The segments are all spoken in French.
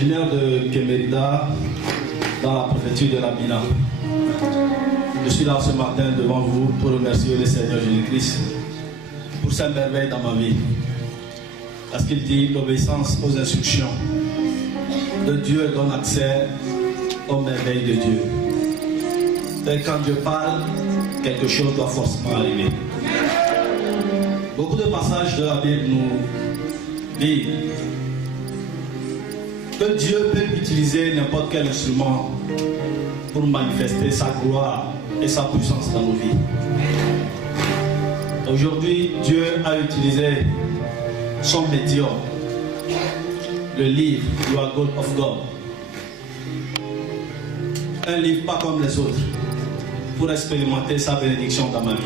originaire de Kemerida, dans la préfecture de Rabina. Je suis là ce matin devant vous pour remercier le Seigneur Jésus-Christ pour sa merveille dans ma vie. Parce qu'il dit l'obéissance aux instructions de Dieu donne accès aux merveilles de Dieu. Et quand Dieu parle, quelque chose doit forcément arriver. Beaucoup de passages de la Bible nous disent que Dieu peut utiliser n'importe quel instrument pour manifester sa gloire et sa puissance dans nos vies. Aujourd'hui, Dieu a utilisé son médium, le livre You Are God of God. Un livre pas comme les autres, pour expérimenter sa bénédiction dans ma vie.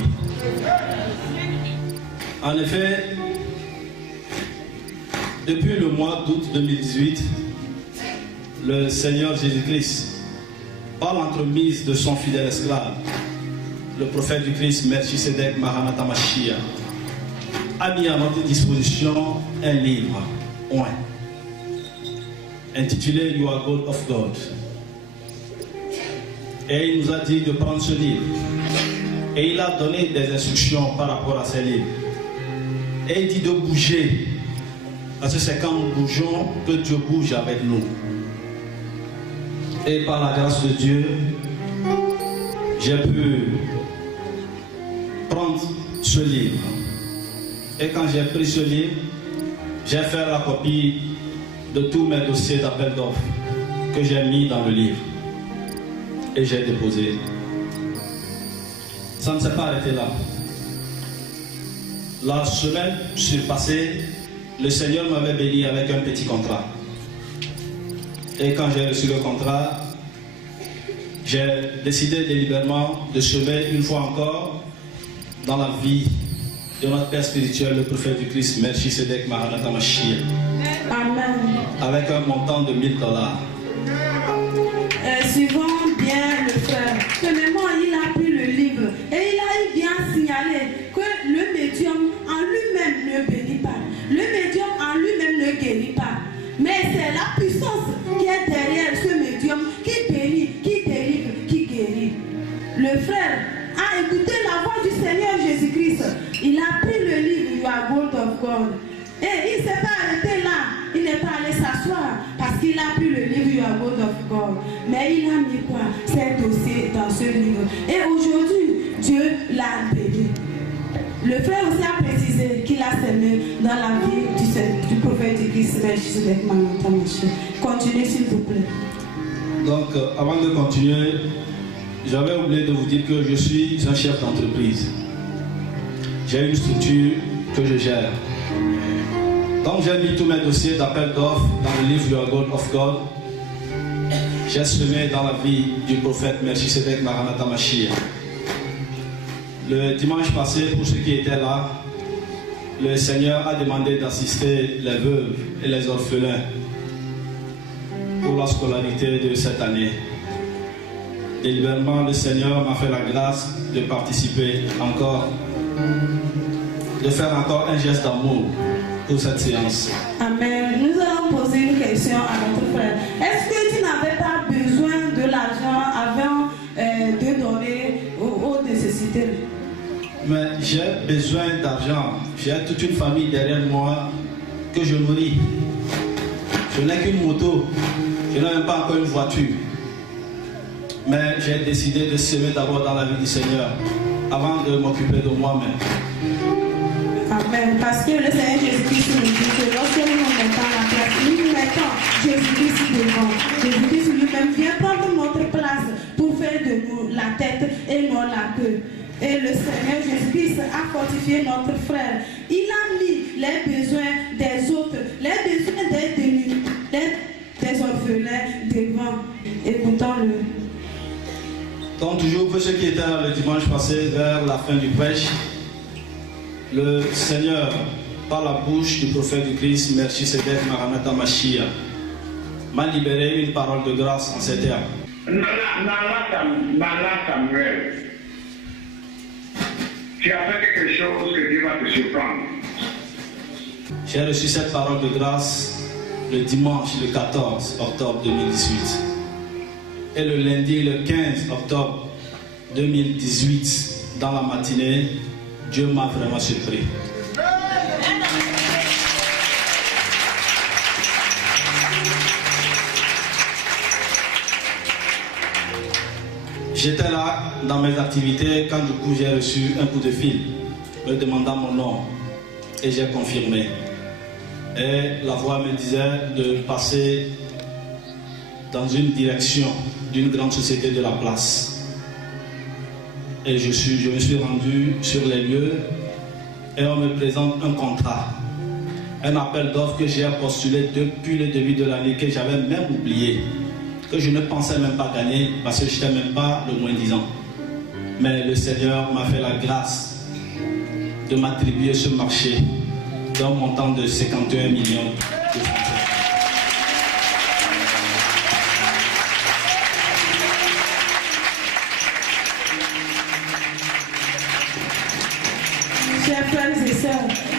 En effet, depuis le mois d'août 2018, le Seigneur Jésus-Christ, par l'entremise de son fidèle esclave, le prophète du Christ, Melchisedec Maranatha Mashiach, a mis à notre disposition un livre, intitulé You Are God of God. Et il nous a dit de prendre ce livre. Et il a donné des instructions par rapport à ce livre. Et il dit de bouger. Parce que c'est quand nous bougeons que Dieu bouge avec nous. Et par la grâce de Dieu, j'ai pu prendre ce livre. Et quand j'ai pris ce livre, j'ai fait la copie de tous mes dossiers d'appel d'offres que j'ai mis dans le livre. Et j'ai déposé. Ça ne s'est pas arrêté là. La semaine passée, le Seigneur m'avait béni avec un petit contrat. Et quand j'ai reçu le contrat, j'ai décidé délibérément de semer une fois encore dans la vie de notre Père spirituel, le prophète du Christ, Melchisedec Maranatha Mashiach. Amen. Avec un montant de $1000. Suivons bien le frère. Premièrement, il a pris le livre et il a bien signalé que le médium en lui-même ne bénit pas. Le médium en lui-même ne guérit pas. Mais c'est la puissance qui est derrière ce médium qui bénit, qui délivre, qui guérit. Le frère a écouté la voix du Seigneur Jésus-Christ. Il a pris le livre You Are God of God. Et il ne s'est pas arrêté là. Il n'est pas allé s'asseoir parce qu'il a pris le livre You Are God of God. Mais il a mis quoi? Ses dossiers dans ce livre. Et aujourd'hui, Dieu l'a béni. Le frère aussi a précisé qu'il a semé dans la vie du prophète du Christ, Melchisedec Maranatha Mashiach. Continuez s'il vous plaît. Donc, avant de continuer, j'avais oublié de vous dire que je suis un chef d'entreprise. J'ai une structure que je gère. Donc j'ai mis tous mes dossiers d'appel d'offres dans le livre You Are God of God. J'ai semé dans la vie du prophète Melchisedec Maranatha Mashiach. Le dimanche passé, pour ceux qui étaient là, le Seigneur a demandé d'assister les veuves et les orphelins pour la scolarité de cette année. Délibérément, le Seigneur m'a fait la grâce de participer encore, de faire encore un geste d'amour pour cette séance. Amen. Nous allons poser une question à notre frère. Est-ce que tu n'avais pas besoin de l'argent avant de donner aux nécessités? Mais j'ai besoin d'argent. J'ai toute une famille derrière moi que je nourris. Je n'ai qu'une moto. Je n'ai même pas encore une voiture. Mais j'ai décidé de semer d'abord dans la vie du Seigneur avant de m'occuper de moi-même. Amen. Parce que le Seigneur Jésus-Christ nous dit que lorsque nous nous mettons à la place, nous mettons Jésus-Christ devant. Jésus-Christ lui-même vient prendre notre place pour faire de nous la tête et non la queue. Et le Seigneur Jésus-Christ a fortifié notre frère. Il a mis les besoins des autres, les besoins des démunis, des orphelins devant. Écoutons-le. Donc toujours pour ceux qui étaient là le dimanche passé vers la fin du prêche, le Seigneur, par la bouche du prophète du Christ, Melchisedec Maranatha Mashiach, m'a libéré une parole de grâce en ces termes. Nana Samuel, tu as fait quelque chose que Dieu va te surprendre. J'ai reçu cette parole de grâce le dimanche le 14 octobre 2018. Et le lundi le 15 octobre 2018, dans la matinée, Dieu m'a vraiment surpris. J'étais là dans mes activités quand du coup j'ai reçu un coup de fil me demandant mon nom et j'ai confirmé. Et la voix me disait de passer dans une direction d'une grande société de la place. Et je me suis rendu sur les lieux et on me présente un contrat, un appel d'offres que j'ai postulé depuis le début de l'année, que j'avais même oublié, que je ne pensais même pas gagner parce que je n'étais même pas le moins disant. Mais le Seigneur m'a fait la grâce de m'attribuer ce marché d'un montant de 51 millions de francs. Chers frères et sœurs,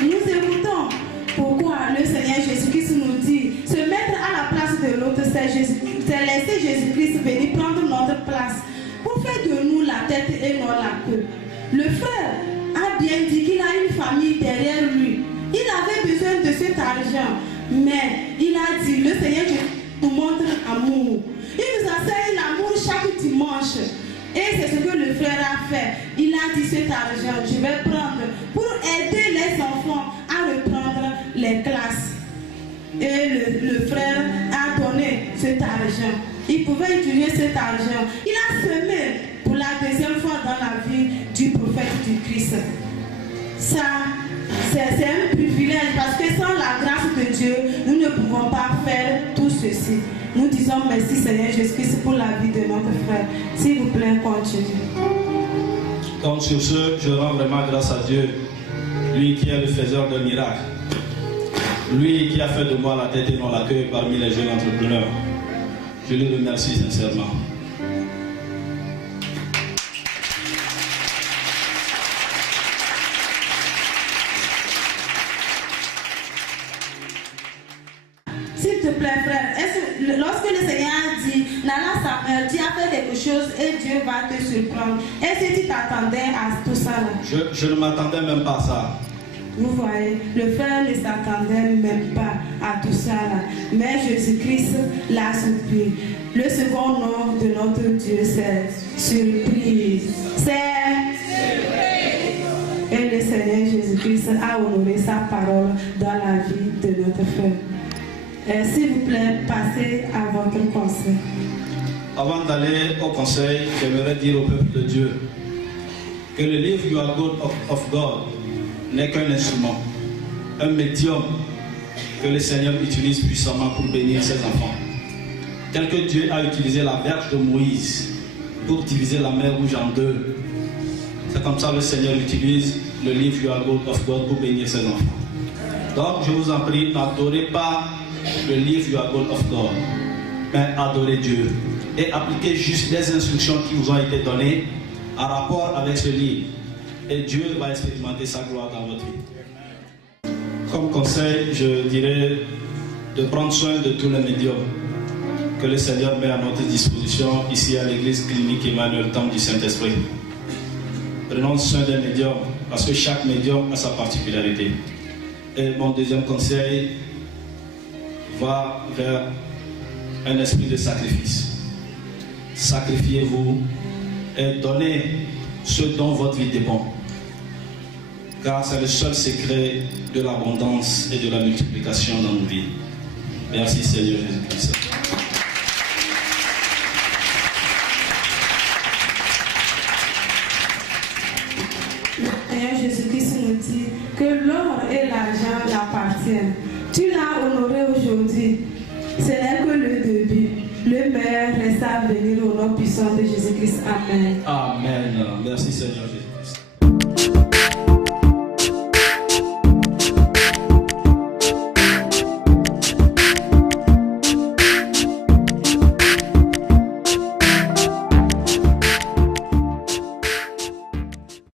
nous écoutons pourquoi le Seigneur Jésus-Christ nous dit se mettre à la place de l'autre, c'est laisser Jésus-Christ venir prendre notre place pour faire de nous la tête et non la queue. Le frère a bien dit qu'il a une famille derrière lui. Il avait besoin de cet argent, mais il a dit, le Seigneur nous montre l'amour. Il nous enseigne l'amour chaque dimanche. Et c'est ce que le frère a fait. Il a dit cet argent, je vais prendre pour aider les enfants à reprendre les classes. Et le frère a donné cet argent. Il pouvait utiliser cet argent. Il a semé pour la deuxième fois dans la vie du prophète du Christ. Ça, c'est un privilège parce que sans la grâce de Dieu, nous ne pouvons pas faire tout ceci. Nous disons merci Seigneur Jésus-Christ pour la vie de notre frère. S'il vous plaît, continuez. Donc sur ce, je rends vraiment grâce à Dieu, lui qui est le faiseur de miracles, lui qui a fait de moi la tête et non la queue parmi les jeunes entrepreneurs. Je le remercie sincèrement. S'il te plaît, frère, lorsque le Seigneur a dit, Nana Samuel, tu as fait quelque chose et Dieu va te surprendre, est-ce que tu t'attendais à tout ça là? Je ne m'attendais même pas à ça. Vous voyez, le frère ne s'attendait même pas à tout ça là. Mais Jésus-Christ l'a surpris. Le second nom de notre Dieu, c'est surprise. Et le Seigneur Jésus-Christ a honoré sa parole dans la vie de notre frère. S'il vous plaît, passez à votre conseil. Avant d'aller au conseil, j'aimerais dire au peuple de Dieu que le livre You Are God of God n'est qu'un instrument, un médium que le Seigneur utilise puissamment pour bénir ses enfants. Tel que Dieu a utilisé la verge de Moïse pour diviser la mer Rouge en deux. C'est comme ça que le Seigneur utilise le livre You Are God of God pour bénir ses enfants. Donc je vous en prie, n'adorez pas le livre You Are God of God, mais adorez Dieu et appliquez juste les instructions qui vous ont été données en rapport avec ce livre. Et Dieu va expérimenter sa gloire dans votre vie. Comme conseil, je dirais de prendre soin de tous les médiums que le Seigneur met à notre disposition ici à l'église clinique Emmanuel Temple du Saint-Esprit. Prenons soin des médiums parce que chaque médium a sa particularité. Et mon deuxième conseil va vers un esprit de sacrifice. Sacrifiez-vous et donnez ce dont votre vie dépend. Car c'est le seul secret de l'abondance et de la multiplication dans nos vies. Merci Seigneur Jésus-Christ. Seigneur Jésus-Christ nous dit que l'or et l'argent l'appartiennent. Tu l'as honoré aujourd'hui. Ce n'est que le début. Le meilleur reste à venir au nom puissant de Jésus-Christ. Amen. Amen. Merci Seigneur Jésus-Christ.